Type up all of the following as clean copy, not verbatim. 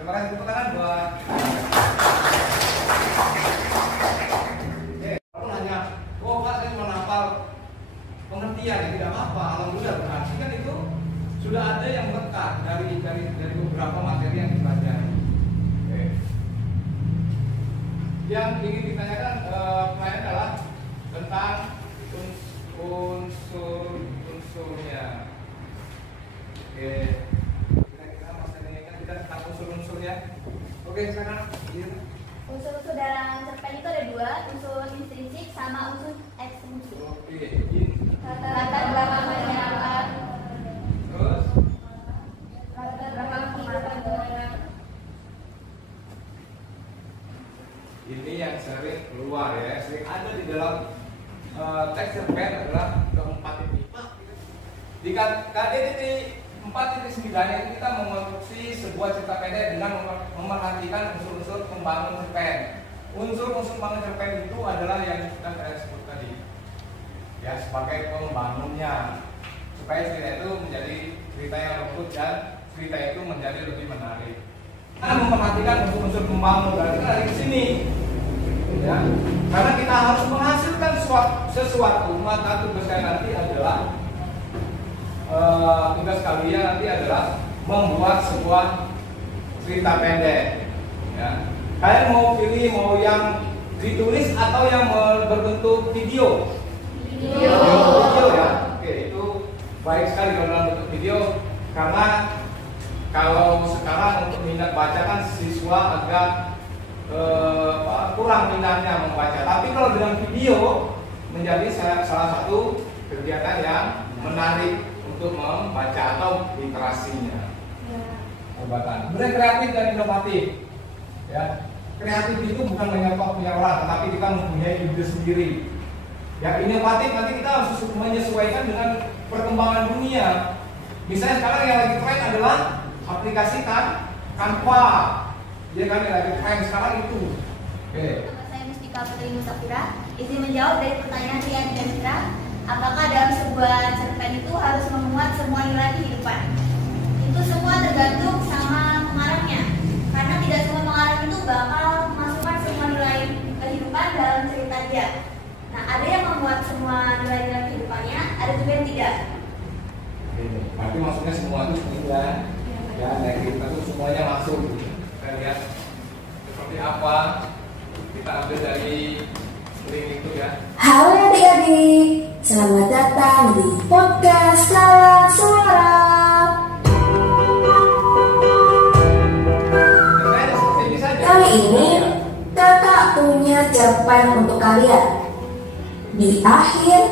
Terima kasih tepuk tangan buat. Kalau nanya, oh Pak saya cuma hafal pengertian, ya tidak apa-apa. Alhamdulillah berarti kan itu sudah ada yang lekat dari beberapa materi yang dipelajari. Oke. Yang ingin ditanyakan pertanyaan adalah tentang unsur-unsurnya. Oke. Kira-kira Mas Daniel kita tentang unsur-unsurnya. Oke, sekarang. Unsur-unsur dalam cerpen itu ada dua, unsur intrinsik sama unsur ekstrinsik. Oke. Latar belakang penyiaran. Terus Latar belakang kehidupan. ini yang sering keluar ya, sering ada di dalam teks cerpen adalah keempat ini. Di KDT 4.9 itu kita mengonstruksi sebuah cerita pendek dengan memerhatikan unsur-unsur pembangun cerpen. Unsur-unsur pembangun cerpen itu adalah yang sudah saya sebut tadi, ya sebagai pembangunnya, supaya cerita itu menjadi cerita yang lembut dan cerita itu menjadi lebih menarik. Kita memperhatikan unsur-unsur pembangun dari sini, ya, karena kita harus menghasilkan sesuatu. Maka tugas saya nanti adalah tugas kalian nanti adalah membuat sebuah cerita pendek. Ya. Kalian mau pilih mau yang ditulis atau yang berbentuk video? Video ya. Oke, itu baik sekali kalau dalam bentuk video, karena kalau sekarang untuk minat baca kan siswa agak kurang minatnya membaca. Tapi kalau dalam video menjadi salah satu kegiatan yang menarik untuk membaca atau literasinya. Obatan. Benar kreatif dan inovatif. Ya, kreatif itu bukan punya orang, tetapi kita mempunyai ide sendiri. Ya, inovatif nanti kita harus menyesuaikan dengan perkembangan dunia. Misalnya sekarang yang lagi tren adalah aplikasi Canva. Ya kan yang lagi tren sekarang itu. Oke. Saya Mustika Putri Musafira, izin menjawab dari pertanyaan Rian dan Mira. Apakah dalam sebuah cerpen itu harus memuat semua nilai kehidupan? Itu semua tergantung sama pengarangnya. Karena tidak semua pengarang itu bakal memasukkan semua nilai kehidupan dalam cerita dia. Nah, ada yang memuat semua nilai-nilai kehidupannya, ada juga yang tidak. Berarti maksudnya semua itu sembilan. Ya, kita tuh semuanya masuk. Kita lihat seperti apa. Kita ambil dari link itu ya. Halo adik-adik, selamat datang di podcast Lala Suara. Kali ini kakak punya cerpen untuk kalian. Di akhir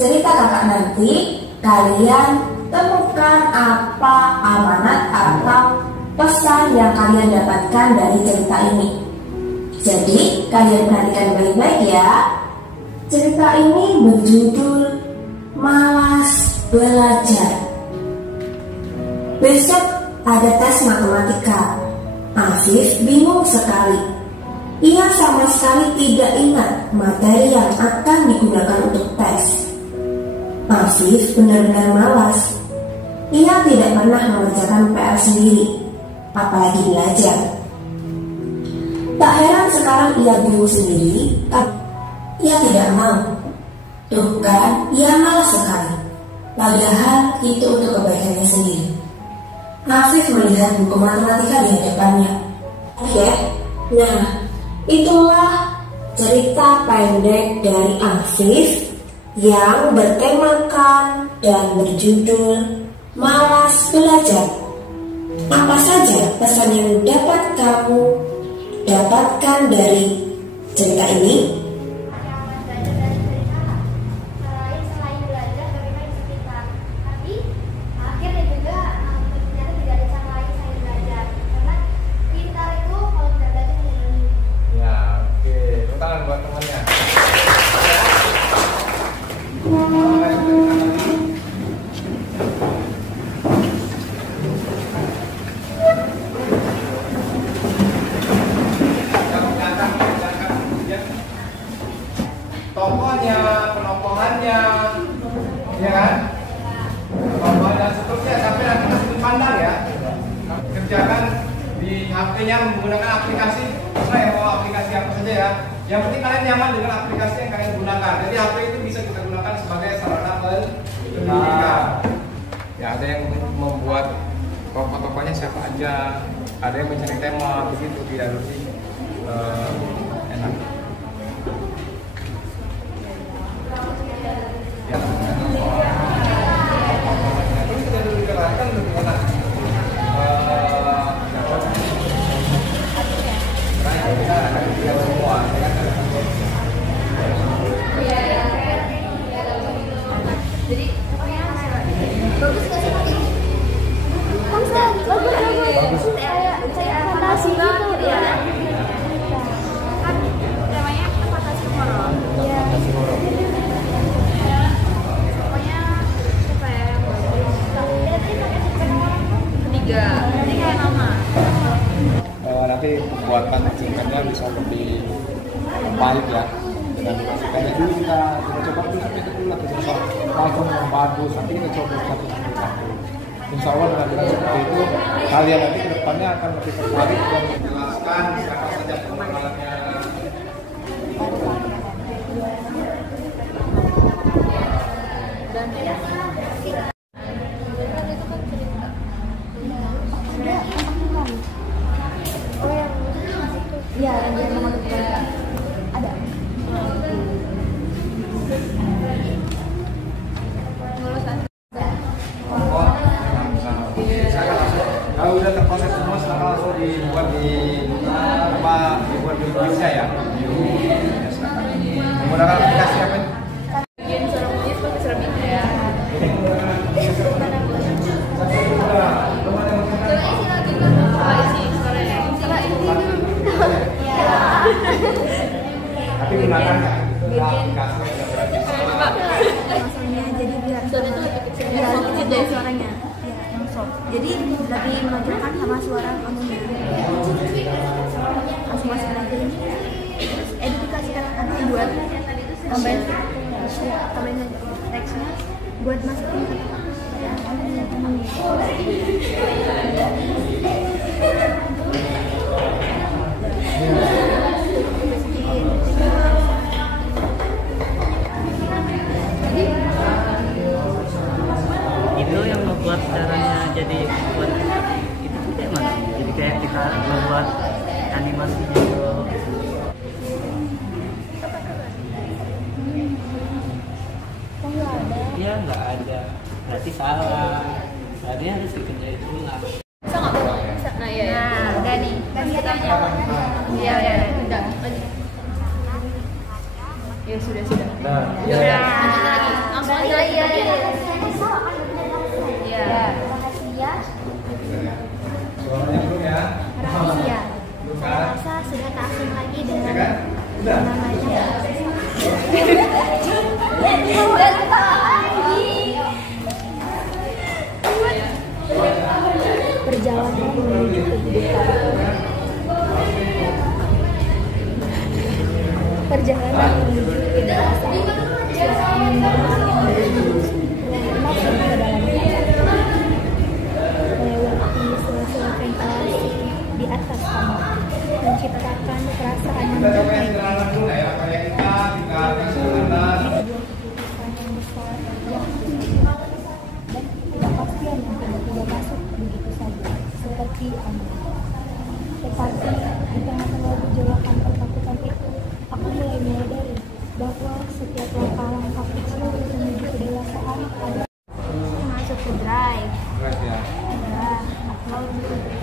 cerita kakak nanti, kalian temukan apa amanat atau pesan yang kalian dapatkan dari cerita ini. Jadi kalian perhatikan baik-baik ya. Cerita ini berjudul Malas Belajar. Besok ada tes matematika. Afif bingung sekali. Ia sama sekali tidak ingat materi yang akan digunakan untuk tes. Afif benar-benar malas. Ia tidak pernah mengerjakan PR sendiri, apalagi belajar. Tak heran sekarang ia bingung sendiri. Ia tidak mau. Tuh kan, ia malas sekali. Padahal itu untuk kebaikannya sendiri. Afif melihat buku matematika di hadapannya. Oke, nah itulah cerita pendek dari Afif yang bertemakan dan berjudul Malas Belajar. Apa saja pesan yang dapat kamu dapatkan dari cerita ini? Selain belajar, bagaimana sekitar. Tapi akhirnya juga ternyata tidak ada cara lain selain belajar. Karena pintar itu kalau tidak belajar tidak ilmu. Ya, oke. Tepuk tangan buat temannya. Tokohnya, penokohannya, ya kan? Tokoh dan seterusnya sampai nanti masih dipandang ya. Kerjakan di HP-nya menggunakan aplikasi, saya mau aplikasi apa saja ya. Yang penting kalian nyaman dengan aplikasi yang kalian gunakan. Jadi HP itu bisa kita gunakan sebagai sarana pendidikan. Ya ada yang membuat tokoh-tokohnya siapa aja, ada yang mencari tema begitu, tidak lebih enak. Ya, ini kita dulu kan lebih enak. Jadi bagus nggak sih Pak? Bagus. Saya fantasi gitu ya. Kan namanya fantasi horor. Iya. Pokoknya apa ya? Ketiga kayak nama. Nanti pembuatan cerpennya bisa lebih baik ya. Dengan dikasihkannya dulu kita coba dulu sampai itu dulu kita coba langsung yang bagus. Nanti kita coba satu-satu. Insya Allah dengan seperti itu kalian nanti kedepannya akan lebih tertarik dan menjelaskan siapa saja pengenalannya. Ya, yang nomor ada. Kalau udah terproses semua, sekarang langsung dibuat dibuat videonya ya. Menggunakan aplikasi apa ini? Bikin suara pujian pakai suara bintang ya. Tapi gunakan aplikasi Maksudnya jadi biar suara itu lebih kecil dari suaranya. Jadi lebih menonjolkan sama suara kamunya. Langsung masuk lagi. Terus edukasi anak-anak buat tambahin teksnya buat masukin kata-kata. Itu yang membuat caranya jadi buat itu kayak mana? Jadi kayak kita membuat animasi gitu. Iya nggak ada, berarti salah. Berarti harus dikerjain ulang. Bisa nggak bang? Bisa. Nah iya. Nah udah nih. Kasih kitanya. Iya ya. Udah. Ya sudah. Nah, Udah. Lanjut lagi. Langsung aja lagi. Iya. Terima kasih ya. suaranya belum ya. Rahasia. Belum Saya kan? rasa sudah tak asing lagi Ya dengan kan? Udah. namanya. Perjalanan menuju kehidupan. Perjalanan menuju kehidupan. Suara angin yang berhembus masuk ke dalamnya. Melewati sela-sela ventilasi di atas kamar, menciptakan perasaan yang Kita coba yang baik. sederhana dulu ya. Kayak kita tinggal kasih tanda. Keputusan yang besar yang dan ketidakpastian yang tiba-tiba masuk begitu saja, seperti angin. Tetapi di tengah-tengah gejolak ketakutan itu, aku mulai menyadari bahwa setiap langkah-langkah kecil menuju kedewasaan ada masuk ke drive. Berat ya. Ya, upload.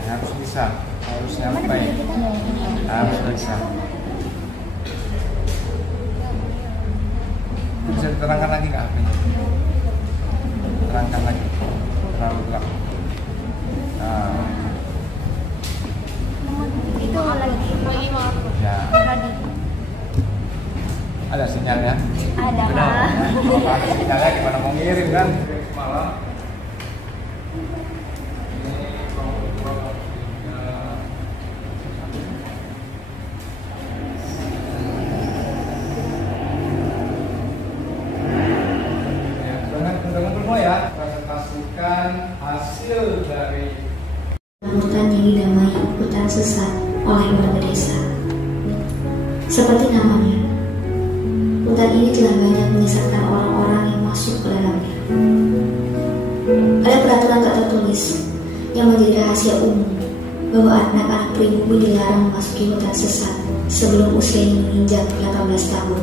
Harus bisa. Harus Mana nyampe. video kita? Harus bisa. Bisa diterangkan lagi nggak HP-nya? Terangkan lagi. Terlalu gelap. Nah, Itu lagi ya. ready. Ada sinyalnya. Ada. Kalau ada sinyalnya gimana mau ngirim kan? Semalam. Dengan semua ya, presentasikan hasil dari Hutan yang didamai, ikutan sesat oleh warga desa. Seperti namanya, hutan ini telah banyak menyesatkan orang-orang yang masuk ke dalamnya. Ada peraturan tak tertulis yang menjadi rahasia umum bahwa anak-anak pribumi dilarang memasuki hutan sesat sebelum usianya menginjak 18 tahun.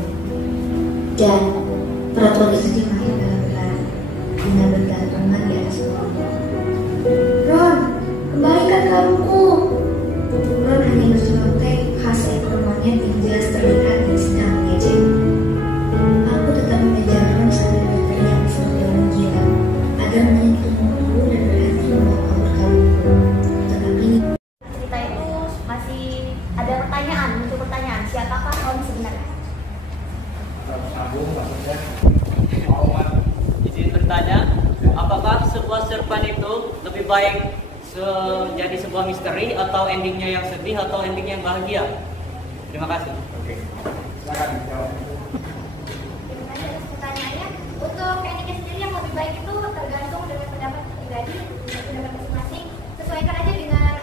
Dan peraturan itu dipakai dalam berlari dengan bergantungan di atas pohon. Ron, kembalikan kalungku. Ron hanya berceloteh khas ekor monyet yang jelas terlihat dan sedang mengejek. Aku tetap mengejar Ron sambil berteriak seperti orang gila agar monyet itu menunggu dan berhenti membawa kabur kalungku. Tetapi Cerita itu masih ada pertanyaan, untuk pertanyaan, siapakah Ron sebenarnya? Sambung maksudnya. Izin bertanya, apakah sebuah cerpen itu lebih baik jadi sebuah misteri atau endingnya yang sedih atau endingnya yang bahagia? Terima kasih. Oke. Silakan jawab. Terima kasih atas pertanyaannya. Untuk endingnya sendiri yang lebih baik itu tergantung dengan pendapat pribadi, pendapat masing-masing. Sesuaikan aja dengan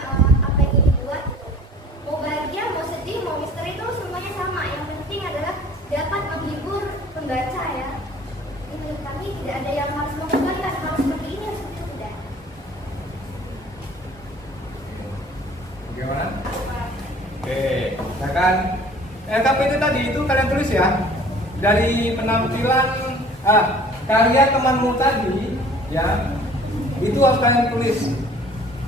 apa yang ingin dibuat. Mau bahagia, mau sedih, mau misteri itu semuanya sama. Yang penting adalah dapat menghibur pembaca ya. Menurut kami tidak ada yang harus mengembalikan hal seperti ini harus seperti itu, tidak. Bagaimana? Oke, silakan. Tapi itu tadi itu kalian tulis ya. Dari penampilan karya temanmu tadi ya. Itu harus kalian tulis.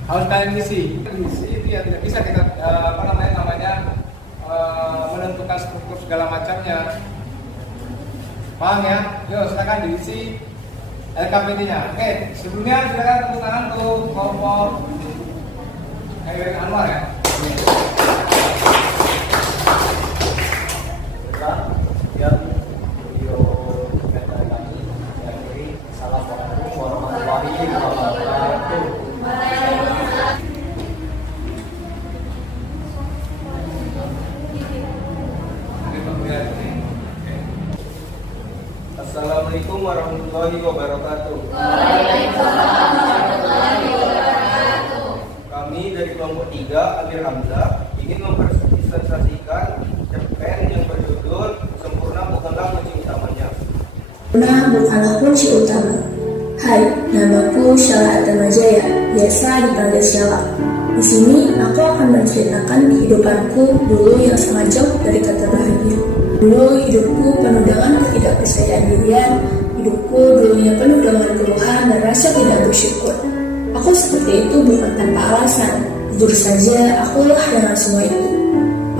Harus kalian isi. Isi itu ya tidak bisa kita menentukan struktur segala macamnya. Paham ya? Yuk silakan diisi LKPD-nya. Oke, sebelumnya silakan tepuk tangan untuk kelompok Erik Anwar ya. Yang video kami yang beri assalamualaikum warahmatullahi wabarakatuh. Assalamualaikum warahmatullahi wabarakatuh. Kami dari kelompok 3 Amir Hamzah ingin mempresentasikan cerpen yang berjudul Sempurna Bukanlah Kunci Utamanya. Sempurna bukanlah kunci utama. Hai, namaku Syala Atamajaya, biasa dipanggil Syala. Di sini aku akan menceritakan kehidupanku dulu yang sangat jauh dari kata bahagia. Dulu hidupku penuh dengan ketidakpercayaan dirian, hidupku dulunya penuh dengan keluhan dan rasa tidak bersyukur. Aku seperti itu bukan tanpa alasan, jujur saja akulah dengan semua itu.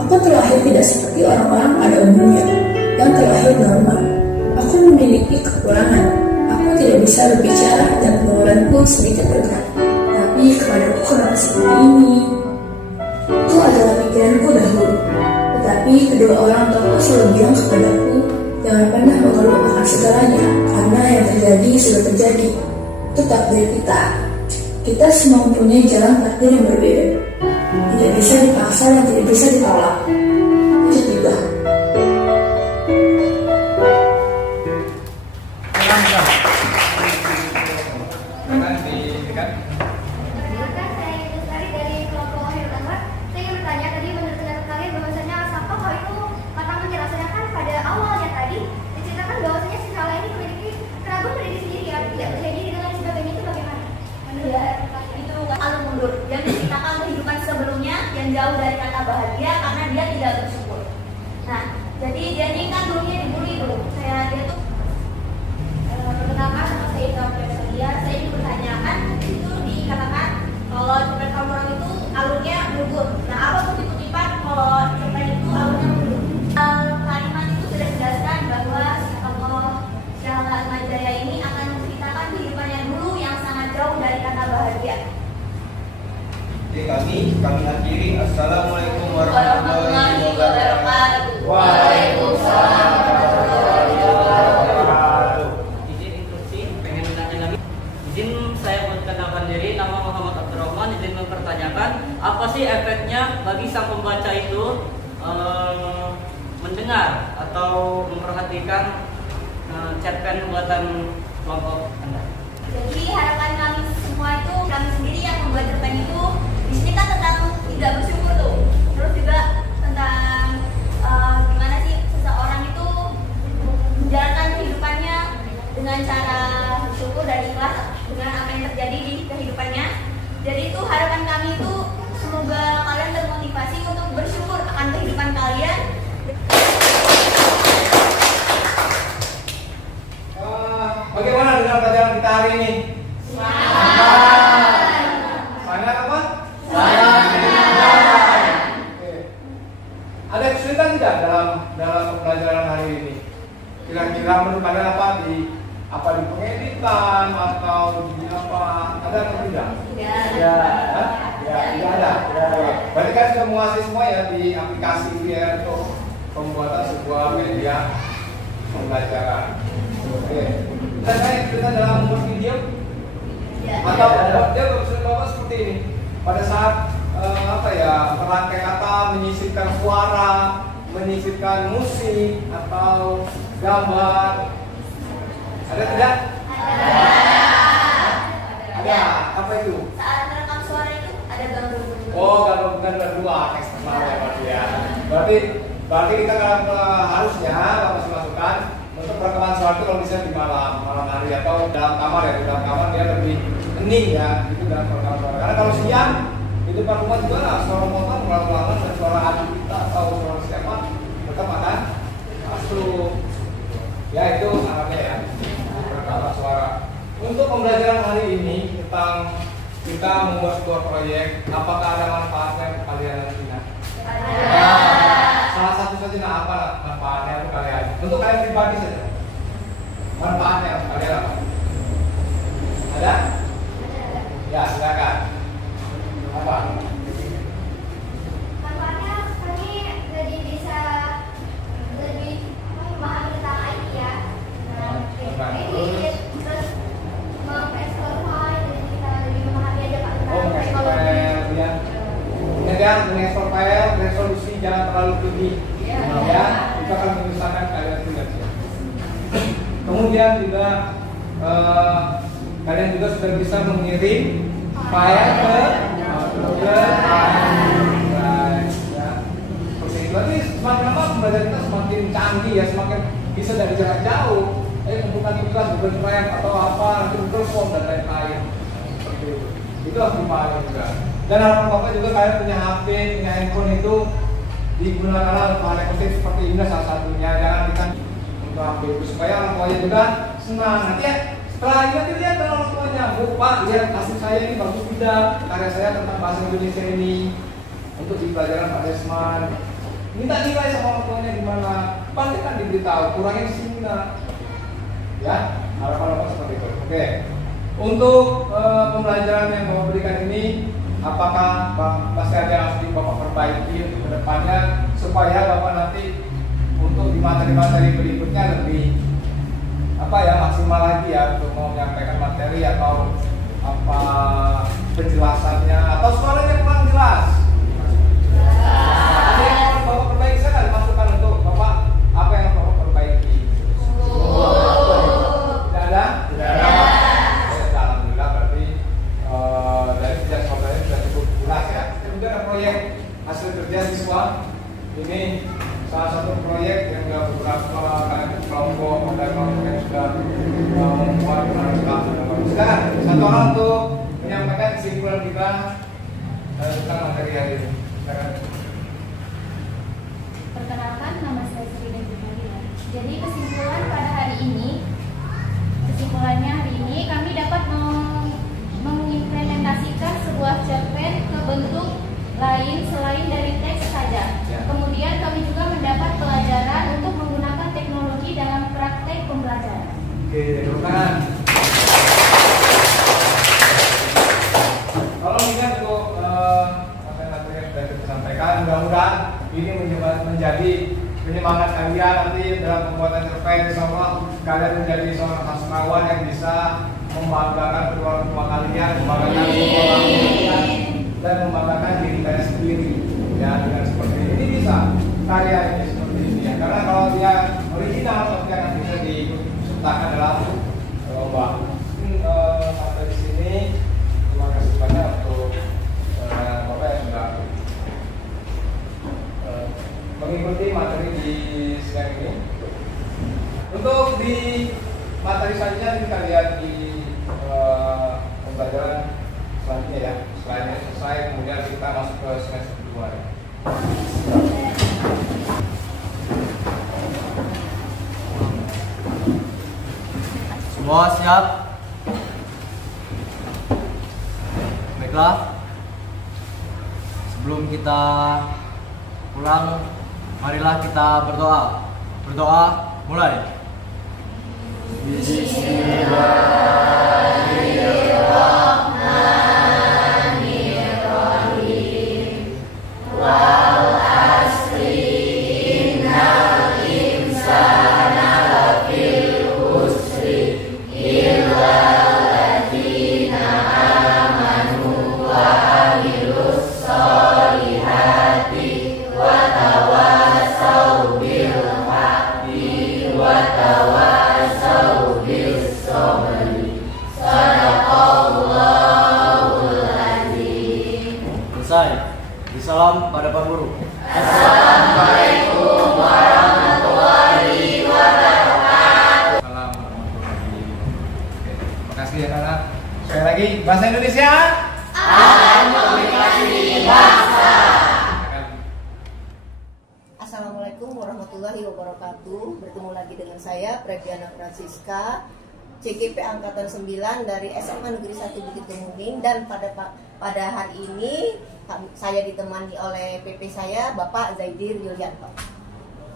Aku terlahir tidak seperti orang-orang pada umumnya, yang terlahir normal. Aku memiliki kekurangan, aku tidak bisa berbicara dan pengeluaranku sedikit bergerak. Tapi kepadaku kenapa seperti ini? Itu adalah pikiranku dahulu. Tetapi kedua orang tuaku selalu bilang kepadaku, jangan pernah mengeluh akan segalanya, karena yang terjadi sudah terjadi. Itu takdir kita. Kita semua mempunyai jalan takdir yang berbeda. Tidak bisa dipaksa dan tidak bisa ditolak. Itu tiba. Silakan, saya Yusari dari kelompok Amir Hamzah. Saya ingin bertanya tadi menurut pendapat kalian bahwasanya Sampah kalau itu kata menjelaskannya kan pada awalnya tadi diceritakan bahwasanya si Salah ini memiliki keraguan pada diri sendiri ya, tidak percaya diri dan lain sebagainya, itu bagaimana? Menurut Itu kalau mundur dia menceritakan kehidupan sebelumnya yang jauh dari kata bahagia karena dia tidak bersyukur. Nah, jadi dia ini kan dulunya dibully tuh, kayak dia tuh perkenalkan sama saya Ika Presolia. Saya ingin bertanyakan itu dikatakan kalau cerpen Kamuran itu alurnya mundur. Nah, apa tuh kutipan kalau cerpen itu alurnya mundur? Kalimat itu sudah dijelaskan bahwa kalau Syahla Atmajaya ini akan menceritakan kehidupannya dulu yang sangat jauh dari kata bahagia. Jadi kami akhiri. Assalamualaikum warahmatullahi wabarakatuh. Waalaikumsalam warahmatullahi wabarakatuh. Izin instruksi, pengen tanya lagi. Izin saya memperkenalkan diri, nama Muhammad Abdurrahman. Izin mempertanyakan, apa sih efeknya bagi sang pembaca itu mendengar atau memperhatikan cerpen buatan kelompok Anda? Jadi harapan kami semua itu, kami sendiri yang membuat cerpen itu, di sini kan tentang tidak bersyukur sudah menguasai semua ya di aplikasi itu ya untuk pembuatan sebuah media pembelajaran. Oke. Kita dalam membuat video atau dia bapak seperti ini. Pada saat merangkai kata, menyisipkan suara, menyisipkan musik atau gambar. Ada tidak? Ada. Apa itu? Saat merekam suara itu ada gangguan. Oh, gangguan dua eksternal ya berarti ya. Berarti kita harusnya masih masukkan untuk perekaman suara itu kalau bisa di malam hari atau dalam kamar ya. Di dalam kamar dia lebih hening ya. Itu dalam perekaman suara. Karena kalau siang itu depan rumah juga lah, suara motor ulang-ulangan dan suara adik kita atau suara siapa tetap akan masuk. Ya itu arahnya ya. Perekaman suara. Untuk pembelajaran hari ini tentang kita membuat sebuah proyek, apakah ada manfaatnya untuk kalian nantinya? Ada. Salah satu saja apa manfaatnya untuk kalian? Untuk kalian pribadi saja. Manfaatnya untuk kalian apa? Ada? Ya silakan. Apa? Manfaatnya kami jadi bisa lebih memahami tentang IT ya. Terus mengeksplor hal jadi kita lebih memahami aja Pak tentang teknologi. Mengeksplor file, resolusi jangan terlalu tinggi. Ya, itu akan menyusahkan kalian tugas. Kemudian juga kalian juga sudah bisa mengirim file ke Berarti semakin lama pembelajaran kita semakin canggih ya, semakin bisa dari jarak jauh. Bukan tugas Google Drive atau apa, nanti Google Form dan lain-lain. Seperti itu. Itu harus dipahami juga. Dan harapan Bapak juga kalian punya HP, punya handphone itu digunakan untuk hal yang positif seperti ini salah satunya. Jangan kita untuk HP itu supaya orang tuanya juga senang. Nanti ya setelah ini nanti lihat orang tuanya, Pak lihat hasil saya ini bagus tidak, karya saya tentang bahasa Indonesia ini untuk di pelajaran Pak Desman. Minta nilai sama orang tuanya gimana? Pasti kan diberitahu, kurangnya di sini nak. Ya, harapan Bapak seperti itu. Oke. Untuk pembelajaran yang Bapak berikan ini, apakah pasti ada yang harus Bapak perbaiki ke depannya supaya Bapak nanti untuk di materi-materi berikutnya lebih maksimal lagi ya untuk mau menyampaikan materi atau apa penjelasannya atau suaranya kurang jelas. Ada yang harus Bapak perbaiki, saya nggak dimasukkan untuk Bapak apa yang Bapak perbaiki. Tidak ada? Tidak ada. Alhamdulillah berarti dari sejak soalnya sudah cukup jelas ya. Kemudian ada proyek hasil kerja siswa. Ini salah satu proyek yang sudah beberapa kali kelompok dan kelompok yang sudah membuat silakan satu orang untuk menyampaikan kesimpulan kita tentang materi hari ini. Silakan. Perkenalkan, nama saya Sri Nabila. Jadi kesimpulannya hari ini kami dapat mengimplementasikan sebuah cerpen ke bentuk lain selain dari teks saja. Kemudian kami juga mendapat pelajaran untuk menggunakan teknologi dalam praktek pembelajaran. Oke, teman. Kalau ingat untuk apa yang sudah kita sampaikan, mudah-mudahan ini menjadi penyemangat kalian nanti dalam pembuatan cerpen. Insyaallah kalian menjadi seorang sastrawan yang bisa membanggakan kedua orang tua kalian, membanggakan sekolah kalian, dan membanggakan diri kalian sendiri. Ya, dengan seperti ini bisa karya ini seperti ini ya. Karena kalau dia original pasti akan bisa disertakan dalam lomba. Sampai di sini, terima kasih banyak untuk Bapak yang sudah mengikuti materi di sidang ini. Untuk di materi selanjutnya kita lihat di pembelajaran selanjutnya ya. Setelah ini selesai, kemudian kita masuk ke semester kedua ya. Semua siap? Baiklah. Sebelum kita pulang, marilah kita berdoa. Berdoa, mulai. Bismillahirrahmanirrahim. Selesai. Salam pada Pak Guru. Assalamualaikum warahmatullahi wabarakatuh. Terima kasih ya Nana. Sekali lagi bahasa Indonesia. Assalamualaikum warahmatullahi wabarakatuh. Bertemu lagi dengan saya Previana Francisca, CGP Angkatan 9 dari SMA Negeri 1 Bukit Kemuning, dan pada hari ini saya ditemani oleh PP saya Bapak Zaidir Yulianto.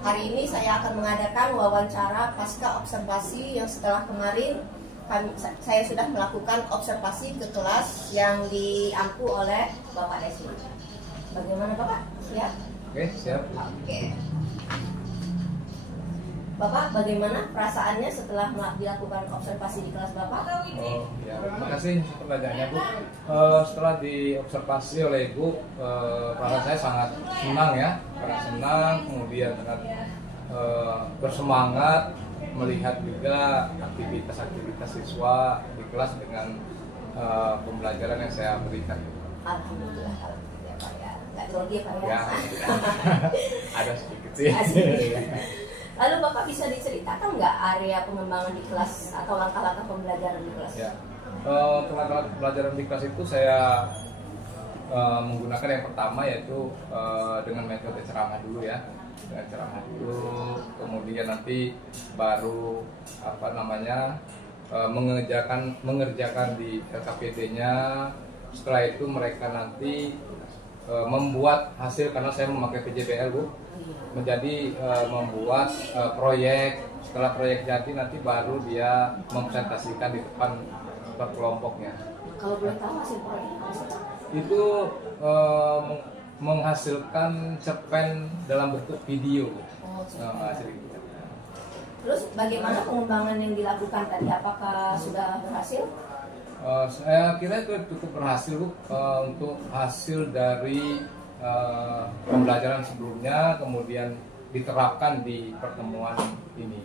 Hari ini saya akan mengadakan wawancara pasca observasi yang setelah kemarin saya sudah melakukan observasi ke kelas yang diampu oleh Bapak Desi. Bagaimana Bapak? Siap? Oke, siap. Oke. Bapak, bagaimana perasaannya setelah dilakukan observasi di kelas Bapak? Oh, ya. Terima kasih pertanyaannya, Bu. Setelah diobservasi oleh Ibu, perasaan saya sangat senang ya, sangat senang, kemudian sangat bersemangat melihat juga aktivitas-aktivitas siswa di kelas dengan pembelajaran yang saya berikan. Alhamdulillah, alhamdulillah Pak ya. Nggak grogi Pak ya? Ya, ada sedikit sih. Lalu Bapak bisa diceritakan nggak area pengembangan di kelas atau langkah-langkah pembelajaran di kelas? Ya, langkah-langkah pembelajaran di kelas itu saya menggunakan yang pertama yaitu dengan metode ceramah dulu ya, dengan ceramah dulu, kemudian nanti baru mengerjakan di LKPD-nya. Setelah itu mereka nanti membuat hasil, karena saya memakai PJBL Bu, menjadi membuat proyek. Setelah proyek jadi nanti baru dia mempresentasikan di depan kelompoknya. Kalau boleh tahu hasil proyek itu menghasilkan cerpen dalam bentuk video. Terus bagaimana pengembangan yang dilakukan tadi? Apakah sudah berhasil? Saya kira itu cukup berhasil Bu, untuk hasil dari pembelajaran sebelumnya kemudian diterapkan di pertemuan ini.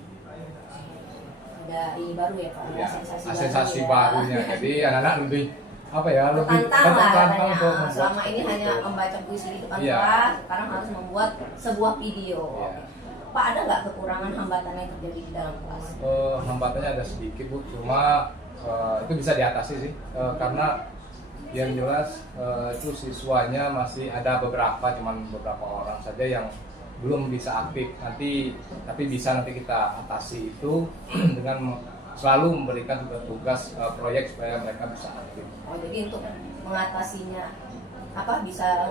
Ada ini baru ya Pak? Ya, baru sensasi ya. Barunya. Jadi anak-anak lebih lebih tantang untuk membuat. Selama ini hanya membaca puisi di depan Iya. kelas, sekarang harus membuat sebuah video. Iya. Pak, ada nggak kekurangan hambatan yang terjadi di dalam kelas? Hambatannya ada sedikit Bu, cuma itu bisa diatasi sih, karena yang jelas itu siswanya masih ada cuman beberapa orang saja yang belum bisa aktif tapi bisa nanti kita atasi itu dengan selalu memberikan tugas proyek supaya mereka bisa aktif. Oh, jadi untuk mengatasinya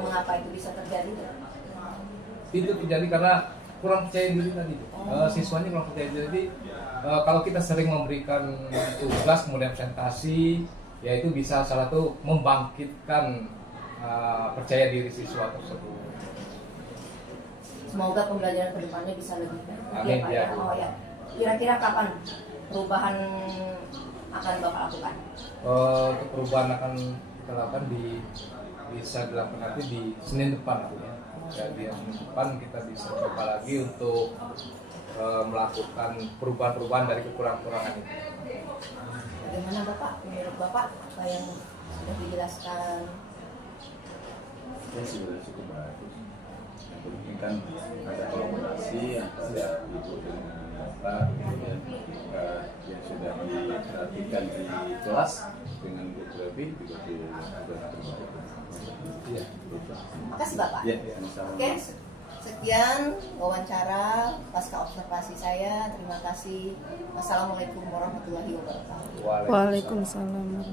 mengapa itu bisa terjadi? Itu terjadi karena kurang percaya diri tadi. Siswanya kurang percaya diri. Jadi kalau kita sering memberikan tugas kemudian presentasi, ya itu bisa salah satu membangkitkan percaya diri siswa tersebut. Semoga pembelajaran kedepannya bisa lebih baik. Amin, Pak ya. Oh ya. Kira-kira kapan perubahan akan Bapak lakukan? Untuk perubahan akan kita lakukan bisa dilakukan nanti di Senin depan ya. Jadi Senin depan kita bisa coba lagi untuk melakukan perubahan-perubahan dari kekurangan-kekurangan itu. Bagaimana Bapak? Menurut Bapak apa yang sudah dijelaskan? Ya sudah cukup bagus. Yang penting kan ada kolaborasi antara ibu dengan bapak, kemudian yang sudah diperhatikan di kelas dengan lebih juga sudah terbaik. Iya. Makasih Bapak. Ya, sama-sama. Oke, sekian wawancara pasca observasi saya. Terima kasih. Wassalamualaikum warahmatullahi wabarakatuh. Waalaikumsalam.